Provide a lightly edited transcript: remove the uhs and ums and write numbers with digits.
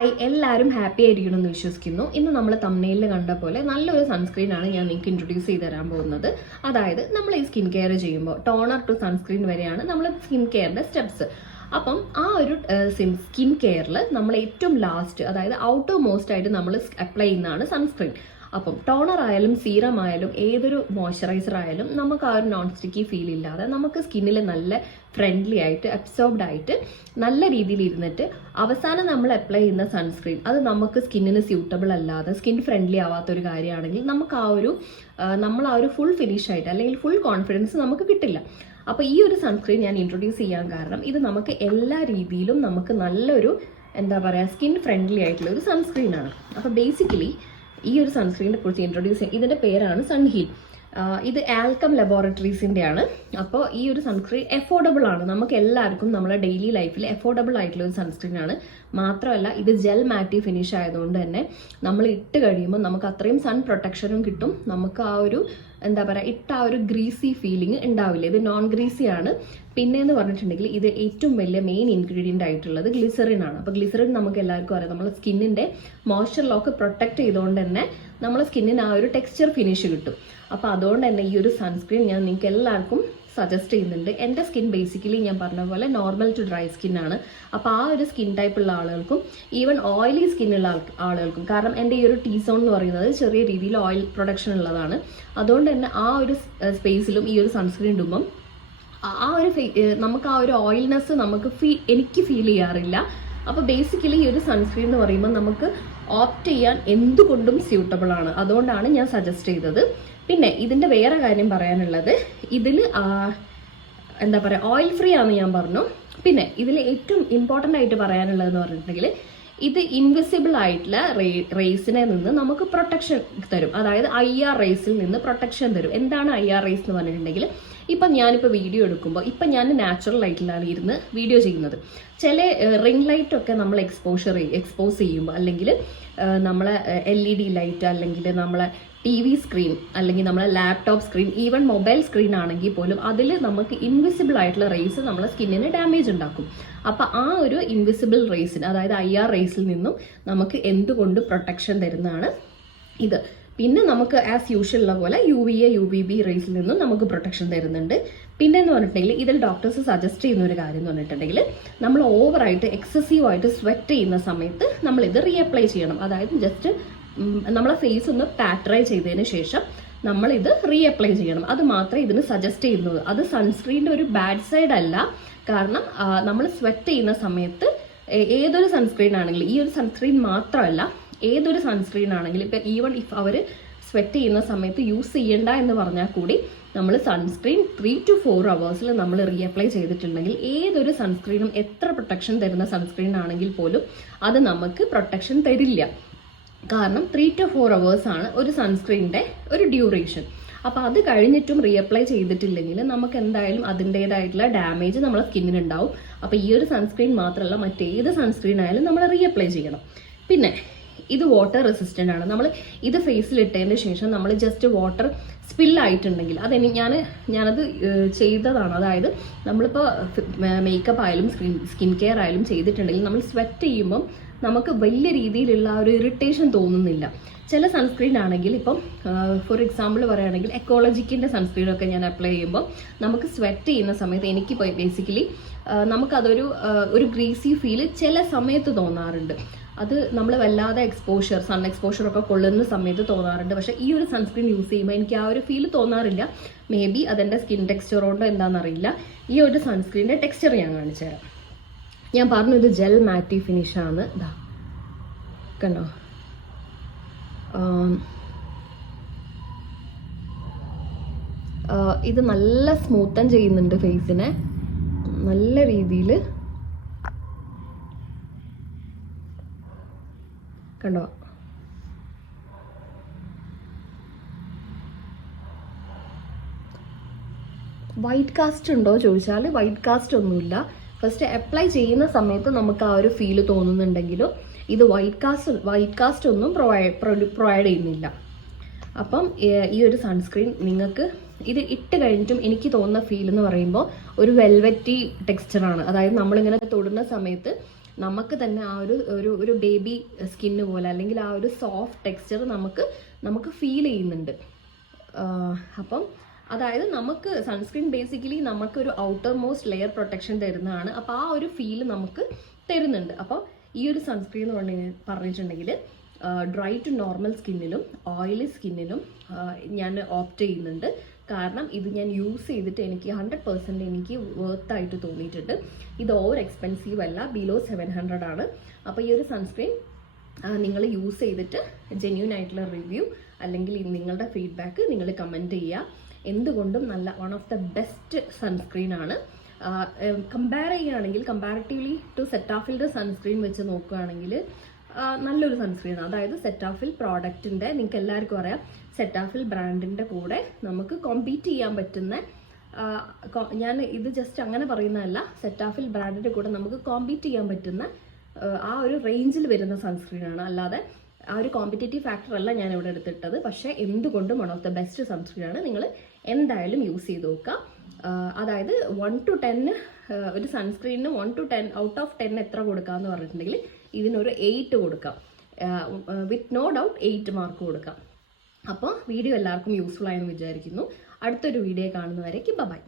എല്ലാവരും ഹാപ്പി ആയിരിക്കണമെന്ന് വിശ്വസിക്കുന്നു. ഇന്ന് നമ്മൾ തംബ്നെയിലിൽ കണ്ട പോലെ നല്ലൊരു സൺസ്ക്രീൻ ആണ് ഞാൻ നിങ്ങൾക്ക് ഇൻട്രൊഡ്യൂസ് ചെയ്ത് തരാൻ പോകുന്നത്. അതായത് നമ്മൾ ഈ സ്കിൻ കെയർ ചെയ്യുമ്പോൾ ടോണർ ടു സൺസ്ക്രീൻ വരെയാണ് നമ്മൾ സ്കിൻ കെയറിന്റെ സ്റ്റെപ്സ്. അപ്പം ആ ഒരു സ്കിൻ കെയറിൽ നമ്മൾ ഏറ്റവും ലാസ്റ്റ്, അതായത് ഔട്ടർ മോസ്റ്റ് ആയിട്ട് നമ്മൾ അപ്ലൈ ചെയ്യുന്നതാണ് സൺസ്ക്രീൻ. അപ്പം ടോണർ ആയാലും സീറം ആയാലും ഏതൊരു മോയ്സ്ചറൈസർ ആയാലും നമുക്ക് ആ ഒരു നോൺ സ്റ്റിക്കി ഫീൽ ഇല്ലാതെ നമുക്ക് സ്കിന്നിൽ നല്ല ഫ്രണ്ട്ലി ആയിട്ട് അബ്സോർബ്ഡ് ആയിട്ട് നല്ല രീതിയിൽ ഇരുന്നിട്ട് അവസാനം നമ്മൾ അപ്ലൈ ചെയ്യുന്ന സൺസ്ക്രീൻ അത് നമുക്ക് സ്കിന്നിന് സ്യൂട്ടബിൾ അല്ലാതെ സ്കിൻ ഫ്രണ്ട്ലി ആവാത്തൊരു കാര്യമാണെങ്കിൽ നമുക്ക് നമ്മൾ ആ ഒരു ഫുൾ ഫിനിഷ് ആയിട്ട് അല്ലെങ്കിൽ ഫുൾ കോൺഫിഡൻസ് നമുക്ക് കിട്ടില്ല. അപ്പോൾ ഈ ഒരു സൺസ്ക്രീൻ ഞാൻ ഇൻട്രൊഡ്യൂസ് ചെയ്യാൻ കാരണം ഇത് നമുക്ക് എല്ലാ രീതിയിലും നമുക്ക് നല്ലൊരു സ്കിൻ ഫ്രണ്ട്ലി ആയിട്ടുള്ള ഒരു സൺസ്ക്രീൻ ആണ്. അപ്പോൾ ബേസിക്കലി ഈ ഒരു സൺസ്ക്രീനെ കുറിച്ച് ഇൻട്രൊഡ്യൂസ് ചെയ്യാം. ഇതിന്റെ പേരാണ് സൺഹീൽ. ഇത് ആൽക്കം ലബോറട്ടറീസിന്റെ ആണ്. അപ്പോൾ ഈ ഒരു സൺസ്ക്രീൻ അഫോർഡബിൾ ആണ്, നമുക്ക് എല്ലാവർക്കും നമ്മുടെ ഡെയിലി ലൈഫിൽ അഫോർഡബിൾ ആയിട്ടുള്ള ഒരു സൺസ്ക്രീൻ ആണ്. മാത്രമല്ല ഇത് ജെൽ മാറ്റി ഫിനിഷ് ആയതുകൊണ്ട് തന്നെ നമ്മൾ ഇട്ട് കഴിയുമ്പോൾ നമുക്ക് അത്രയും സൺ പ്രൊട്ടക്ഷനും കിട്ടും. നമുക്ക് ആ ഒരു ഇട്ട ആ ഒരു ഗ്രീസി ഫീലിംഗ് ഉണ്ടാവില്ല. ഇത് നോൺ ഗ്രീസി ആണ്. പിന്നെ എന്ന് പറഞ്ഞിട്ടുണ്ടെങ്കിൽ ഇത് ഏറ്റവും വലിയ മെയിൻ ഇൻഗ്രീഡിയൻ്റ് ആയിട്ടുള്ളത് ഗ്ലിസറിൻ ആണ്. അപ്പോൾ ഗ്ലിസറിൻ നമുക്ക് എല്ലാവർക്കും അറിയാം, നമ്മുടെ സ്കിന്നിന്റെ മോയ്സ്ചർ ലോക്ക് പ്രൊട്ടക്ട് ചെയ്തുകൊണ്ട് തന്നെ നമ്മുടെ സ്കിന്നിന് ആ ഒരു ടെക്സ്ചർ ഫിനിഷ് കിട്ടും. അപ്പോൾ അതുകൊണ്ട് തന്നെ ഈ ഒരു സൺസ്ക്രീൻ ഞാൻ നിങ്ങൾക്ക് എല്ലാവർക്കും സജസ്റ്റ് ചെയ്യുന്നുണ്ട്. എൻ്റെ സ്കിൻ ബേസിക്കലി ഞാൻ പറഞ്ഞ പോലെ നോർമൽ ടു ഡ്രൈ സ്കിൻ ആണ്. അപ്പോൾ ആ ഒരു സ്കിൻ ടൈപ്പ് ഉള്ള ആളുകൾക്കും ഈവൻ ഓയിലി സ്കിന്നുള്ള ആളുകൾക്കും, കാരണം എൻ്റെ ഈ ഒരു ടീ സോൺ എന്ന് പറയുന്നത് ചെറിയ രീതിയിൽ ഓയിൽ പ്രൊഡക്ഷൻ ഉള്ളതാണ്. അതുകൊണ്ട് തന്നെ ആ ഒരു സ്പേസിലും ഈ ഒരു സൺസ്ക്രീൻ ഇടുമ്പം നമുക്ക് ആ ഒരു ഓയിൽനെസ് എനിക്ക് ഫീൽ ചെയ്യാറില്ല. അപ്പോൾ ബേസിക്കലി ഈ ഒരു സൺസ്ക്രീൻ എന്ന് പറയുമ്പോൾ നമുക്ക് ഓപ്റ്റ് ചെയ്യാൻ എന്തുകൊണ്ടും സ്യൂട്ടബിൾ ആണ്. അതുകൊണ്ടാണ് ഞാൻ സജസ്റ്റ് ചെയ്തത്. പിന്നെ ഇതിന്റെ വേറെ കാര്യം പറയാനുള്ളത്, ഇതിൽ ഓയിൽ ഫ്രീ ആണെന്ന് ഞാൻ പറഞ്ഞു. പിന്നെ ഇതിൽ ഏറ്റവും ഇമ്പോർട്ടൻ്റ് ആയിട്ട് പറയാനുള്ളതെന്ന് പറഞ്ഞിട്ടുണ്ടെങ്കിൽ ഇത് ഇൻവിസിബിൾ ആയിട്ടുള്ള റേസിനെ നിന്ന് നമുക്ക് പ്രൊട്ടക്ഷൻ തരും. അതായത് IR റേസിൽ നിന്ന് പ്രൊട്ടക്ഷൻ തരും. എന്താണ് IR റേസ് എന്ന് പറഞ്ഞിട്ടുണ്ടെങ്കിൽ, ഇപ്പം ഞാനിപ്പോൾ വീഡിയോ എടുക്കുമ്പോൾ ഇപ്പം ഞാൻ നാച്ചുറൽ ലൈറ്റിലാണ് ഇരുന്ന് വീഡിയോ ചെയ്യുന്നത്. ചില റിംഗ് ലൈറ്റ് ഒക്കെ നമ്മൾ എക്സ്പോസ് ചെയ്യുമ്പോൾ, അല്ലെങ്കിൽ നമ്മളെ LED ലൈറ്റ്, അല്ലെങ്കിൽ നമ്മളെ TV സ്ക്രീൻ, അല്ലെങ്കിൽ നമ്മളെ laptop screen, even mobile screen ആണെങ്കിൽ പോലും അതിൽ നമുക്ക് ഇൻവിസിബിൾ ആയിട്ടുള്ള റേസ് നമ്മളെ സ്കിന്നിന് ഡാമേജ് ഉണ്ടാക്കും. അപ്പം ആ ഒരു ഇൻവിസിബിൾ റേസിന്, അതായത് IR റേസിൽ നിന്നും നമുക്ക് എന്തുകൊണ്ട് പ്രൊട്ടക്ഷൻ തരുന്നതാണ് ഇത്. പിന്നെ നമുക്ക് ആസ് യൂഷ്വൽ ഉള്ള പോലെ UVA UVB റേസിൽ നിന്നും നമുക്ക് പ്രൊട്ടക്ഷൻ തരുന്നുണ്ട്. പിന്നെ എന്ന് പറഞ്ഞിട്ടുണ്ടെങ്കിൽ ഇതിൽ ഡോക്ടേഴ്സ് സജസ്റ്റ് ചെയ്യുന്ന ഒരു കാര്യം എന്ന് പറഞ്ഞിട്ടുണ്ടെങ്കിൽ, നമ്മൾ ഓവറായിട്ട് എക്സസീവായിട്ട് സ്വെറ്റ് ചെയ്യുന്ന സമയത്ത് നമ്മൾ ഇത് റീഅപ്ലൈ ചെയ്യണം. അതായത് ജസ്റ്റ് നമ്മളെ ഫേസ് ഒന്ന് പാറ്ററൈ ചെയ്തതിന് ശേഷം നമ്മൾ ഇത് റീഅപ്ലൈ ചെയ്യണം. അത് മാത്രമേ ഇതിന് സജസ്റ്റ് ചെയ്യുന്നത്. അത് സൺസ്ക്രീനിന്റെ ഒരു ബാഡ് സൈഡ് അല്ല. കാരണം നമ്മൾ സ്വെറ്റ് ചെയ്യുന്ന സമയത്ത് ഏതൊരു സൺസ്ക്രീൻ ആണെങ്കിലും, ഈ ഒരു സൺസ്ക്രീൻ മാത്രമല്ല ഏതൊരു സൺസ്ക്രീൻ ആണെങ്കിലും, ഇപ്പം ഈവൻ ഇഫ് അവർ സ്വെറ്റ് ചെയ്യുന്ന സമയത്ത് യൂസ് ചെയ്യണ്ട എന്ന് പറഞ്ഞാൽ കൂടി നമ്മൾ സൺസ്ക്രീൻ 3 to 4 hours നമ്മൾ റീഅപ്ലൈ ചെയ്തിട്ടുണ്ടെങ്കിൽ ഏതൊരു സൺസ്ക്രീനും എത്ര പ്രൊട്ടക്ഷൻ തരുന്ന സൺസ്ക്രീൻ ആണെങ്കിൽ പോലും അത് നമുക്ക് പ്രൊട്ടക്ഷൻ തരില്ല. കാരണം 3 to 4 hours ആണ് ഒരു സൺസ്ക്രീനിന്റെ ഒരു ഡ്യൂറേഷൻ. അപ്പോൾ അത് കഴിഞ്ഞിട്ടും റീഅപ്ലൈ ചെയ്തിട്ടില്ലെങ്കിൽ നമുക്ക് എന്തായാലും അതിൻ്റെതായിട്ടുള്ള ഡാമേജ് നമ്മളെ സ്കിന്നിന് ഉണ്ടാവും. അപ്പോൾ ഈ ഒരു സൺസ്ക്രീൻ മാത്രമല്ല, മറ്റേത് സൺസ്ക്രീൻ ആയാലും നമ്മൾ റീഅപ്ലൈ ചെയ്യണം. പിന്നെ ഇത് വാട്ടർ റെസിസ്റ്റന്റ് ആണ്. നമ്മൾ ഇത് ഫേസിൽ ഇട്ടതിന് ശേഷം നമ്മൾ ജസ്റ്റ് വാട്ടർ സ്പില്ലായിട്ടുണ്ടെങ്കിൽ ഞാനത് ചെയ്തതാണ്. അതായത് നമ്മളിപ്പോൾ മേക്കപ്പ് ആയാലും സ്കിൻ കെയർ ആയാലും ചെയ്തിട്ടുണ്ടെങ്കിൽ നമ്മൾ സ്വെറ്റ് ചെയ്യുമ്പം നമുക്ക് വലിയ രീതിയിലുള്ള ഒരു ഇറിറ്റേഷൻ തോന്നുന്നില്ല. ചില സൺസ്ക്രീൻ ആണെങ്കിൽ, ഇപ്പം ഫോർ എക്സാമ്പിൾ പറയുകയാണെങ്കിൽ എക്കോളജിക്കിൻ്റെ സൺസ്ക്രീനൊക്കെ ഞാൻ അപ്ലൈ ചെയ്യുമ്പോൾ നമുക്ക് സ്വെറ്റ് ചെയ്യുന്ന സമയത്ത് എനിക്ക് ബേസിക്കലി നമുക്കതൊരു ഗ്രീസി ഫീൽ ചില സമയത്ത് തോന്നാറുണ്ട്. അത് നമ്മൾ വല്ലാതെ സൺ എക്സ്പോഷർ ഒക്കെ കൊള്ളുന്ന സമയത്ത് തോന്നാറുണ്ട്. പക്ഷേ ഈ ഒരു സൺസ്ക്രീൻ യൂസ് ചെയ്യുമ്പോൾ എനിക്ക് ആ ഒരു ഫീൽ തോന്നാറില്ല. മേ ബി അതെൻ്റെ സ്കിൻ ടെക്സ്ചർ കൊണ്ടോ എന്താണെന്നറിയില്ല. ഈ ഒരു സൺസ്ക്രീനിൻ്റെ ടെക്സ്ചർ ഞാൻ കാണിച്ചു തരാം. ഞാൻ പറഞ്ഞു ഇത് ജെൽ മാറ്റി ഫിനിഷാണ്. ഇതാ കണ്ടോ, ഇത് നല്ല സ്മൂത്തൻ ചെയ്യുന്നുണ്ട് ഫേസിനെ നല്ല രീതിയിൽ. കണ്ടോ, വൈറ്റ് കാസ്റ്റ് ഉണ്ടോ ചോദിച്ചാൽ വൈറ്റ് കാസ്റ്റ് ഒന്നുമില്ല. ഫസ്റ്റ് അപ്ലൈ ചെയ്യുന്ന സമയത്ത് നമുക്ക് ആ ഒരു ഫീല് തോന്നുന്നുണ്ടെങ്കിലും ഇത് വൈറ്റ് കാസ്റ്റ് ഒന്നും പ്രൊവൈഡ് ചെയ്യുന്നില്ല. അപ്പം ഈ ഒരു സൺസ്ക്രീൻ നിങ്ങൾക്ക് ഇത് ഇട്ട് കഴിഞ്ഞിട്ടും എനിക്ക് തോന്നുന്ന ഫീൽ എന്ന് പറയുമ്പോൾ ഒരു വെൽവെറ്റി ടെക്സ്ചറാണ്. അതായത് നമ്മളിങ്ങനെ തൊടുന്ന സമയത്ത് നമുക്ക് തന്നെ ആ ഒരു ബേബി സ്കിന്ന് പോലെ അല്ലെങ്കിൽ ആ ഒരു സോഫ്റ്റ് ടെക്സ്ചർ നമുക്ക് ഫീൽ ചെയ്യുന്നുണ്ട്. അപ്പം അതായത് നമുക്ക് സൺസ്ക്രീൻ ബേസിക്കലി നമുക്കൊരു ഔട്ടർ മോസ്റ്റ് ലെയർ പ്രൊട്ടക്ഷൻ തരുന്നതാണ്. അപ്പോൾ ആ ഒരു ഫീൽ നമുക്ക് തരുന്നുണ്ട്. അപ്പോൾ ഈ ഒരു സൺസ്ക്രീൻ എന്ന് പറഞ്ഞിട്ടുണ്ടെങ്കിൽ ഡ്രൈ ടു നോർമൽ സ്കിന്നിലും ഓയിലി സ്കിന്നിലും ഞാൻ ഓപ്റ്റ് ചെയ്യുന്നുണ്ട്. കാരണം ഇത് ഞാൻ യൂസ് ചെയ്തിട്ട് എനിക്ക് 100% എനിക്ക് വർത്തായിട്ട് തോന്നിയിട്ടുണ്ട്. ഇത് ഓവർ എക്സ്പെൻസീവ് അല്ല, ബിലോ 700 ആണ്. അപ്പോൾ ഈ ഒരു സൺസ്ക്രീൻ നിങ്ങൾ യൂസ് ചെയ്തിട്ട് ജെന്യൂൻ ആയിട്ടുള്ള റിവ്യൂ അല്ലെങ്കിൽ നിങ്ങളുടെ ഫീഡ്ബാക്ക് നിങ്ങൾ കമൻറ്റ് ചെയ്യുക. എന്തുകൊണ്ടും നല്ല one of the best sunscreen ആണ്. കമ്പയർ ചെയ്യുകയാണെങ്കിൽ കമ്പാരിറ്റീവ്ലി ടു സെറ്റാഫിലിൻ്റെ സൺസ്ക്രീൻ വെച്ച് നോക്കുകയാണെങ്കിൽ നല്ലൊരു സൺസ്ക്രീനാണ്. അതായത് സെറ്റാഫിൽ പ്രോഡക്റ്റിൻ്റെ നിങ്ങൾക്ക് എല്ലാവർക്കും അറിയാം, സെറ്റാഫിൽ ബ്രാൻഡിൻ്റെ കൂടെ നമുക്ക് കോമ്പീറ്റ് ചെയ്യാൻ പറ്റുന്ന, ഞാൻ ഇത് ജസ്റ്റ് അങ്ങനെ പറയുന്നതല്ല, സെറ്റാഫിൽ ബ്രാൻഡിൻ്റെ കൂടെ നമുക്ക് കോമ്പീറ്റ് ചെയ്യാൻ പറ്റുന്ന ആ ഒരു റേഞ്ചിൽ വരുന്ന സൺസ്ക്രീനാണ്. അല്ലാതെ ആ ഒരു കോമ്പറ്റേറ്റീവ് ഫാക്ടർ അല്ല ഞാൻ ഇവിടെ എടുത്തിട്ടത്. പക്ഷേ എന്തുകൊണ്ടും വൺ ഓഫ് ദ ബെസ്റ്റ് സൺസ്ക്രീനാണ്. നിങ്ങൾ എന്തായാലും യൂസ് ചെയ്ത് നോക്കുക. അതായത് 1 to 10 ഒരു സൺസ്ക്രീനിന് 1 to 10 ഔട്ട് ഓഫ് 10 എത്ര കൊടുക്കാമെന്ന് പറഞ്ഞിട്ടുണ്ടെങ്കിൽ ഇതിനൊരു 8 കൊടുക്കാം. വിത്ത് നോ ഡൗട്ട് 8 മാർക്ക് കൊടുക്കാം. അപ്പോൾ വീഡിയോ എല്ലാവർക്കും യൂസ്ഫുൾ ആയെന്ന് വിചാരിക്കുന്നു. അടുത്തൊരു വീഡിയോ കാണുന്നവരേക്ക് ബൈ.